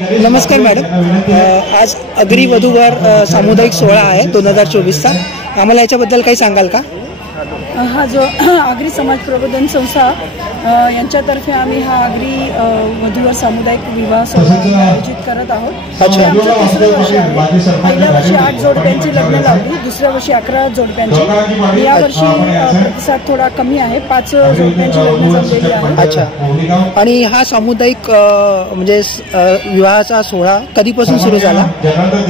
नमस्कार मॅडम, आज अग्री वधूवर सामुदायिक सोहळा आहे 2024चा. आम्हाला याच्याबद्दल काही सांगाल का? हा जो अग्री समाज प्रबोधन संस्था यांच्यातर्फे आम्ही हा अग्री वधूवर सामुदायिक विवाह सोहळा आयोजित करत आहोत. अच्छा. आमचं तिसरं वर्ष आहे. पहिल्या वर्षी 8 जोडप्यांची लग्न लावली, दुसऱ्या वर्षी 11 जोडप्यांची. या वर्षी प्रतिसाद थोडा कमी आहे, 5 जोडप्यांची लग्न जमलेली आहे. अच्छा. आणि हा सामुदायिक म्हणजे विवाहाचा सोहळा कधीपासून सुरू झाला?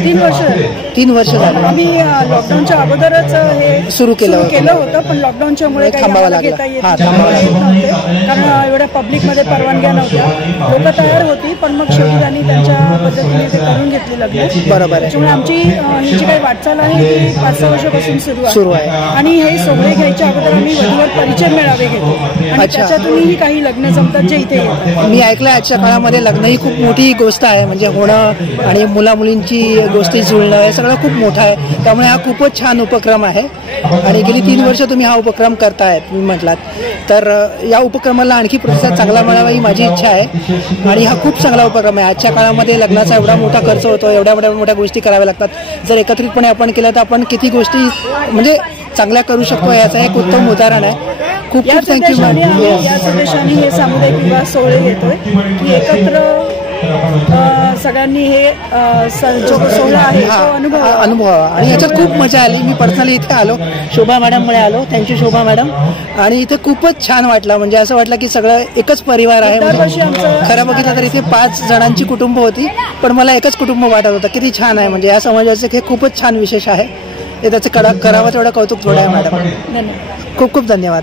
3 वर्ष झाली. 3 वर्ष झाली. आम्ही लॉकडाऊनच्या अगोदरच हे सुरू केलं होतं, पण लॉकडाऊनच्या मुळे काही आम्हाला घेता येत नव्हते, कारण एवढ्या पब्लिकमध्ये परवानग्या नव्हत्या. लोक तयार होती, पण मग शेवटी त्यांनी त्यांच्या पद्धतीने ते करून घेतले लग्न. बरोबर आहे. त्याच्यामुळे आमची ही जी काही वाटचाल आहे ती 5-6 वर्षापासून सुरू आहे. आणि हे सोहळे घ्यायच्या अगोदर आम्ही वधूवर परिचय मेळावे घेतो आणि त्याच्यातूनही काही लग्न जमतात जे इथे येतात. मी ऐकलं आजच्या काळामध्ये लग्न ही खूप मोठी गोष्ट आहे, म्हणजे होणं आणि मुलींची गोष्टी जुळणं हे सगळं खूप मोठं आहे. त्यामुळे हा खूपच छान उपक्रम आहे आणि गेली 3 वर्ष तुम्ही हा उपक्रम करताय तुम्ही म्हटलात, तर या उपक्रमाला आणखी प्रतिसाद चांगला मिळावा ही माझी इच्छा आहे. आणि हा खूप चांगला उपक्रम आहे. आजच्या काळामध्ये लग्नाचा एवढा मोठा खर्च होतो, एवढ्या मोठ्या गोष्टी कराव्या लागतात. जर एकत्रितपणे आपण केलं तर आपण किती गोष्टी म्हणजे चांगल्या करू शकतो याचं एक उत्तम उदाहरण आहे. खूप खूप थँक्यू मॅम. याच उद्देशाने हे सामुदायिक विवाह सोहळे घेतोय की एकत्र सगळ्यांनी हे जो सोहळा आहे अनुभवावा. आणि याच्यात खूप मजा आली. मी पर्सनली इथे आलो, शोभा मॅडममुळे आलो. थँक्यू शोभा मॅडम. आणि इथे खूपच छान वाटलं, म्हणजे असं वाटलं की सगळं एकच परिवार आहे. खरं बघितलं तर इथे 5 जणांची कुटुंब होती, पण मला एकच कुटुंब वाटत होतं. किती छान आहे, म्हणजे या समाजाचं हे खूपच छान विशेष आहे. हे त्याचं करावं तेवढं कौतुक थोडं आहे मॅडम. धन्यवाद. खूप खूप धन्यवाद.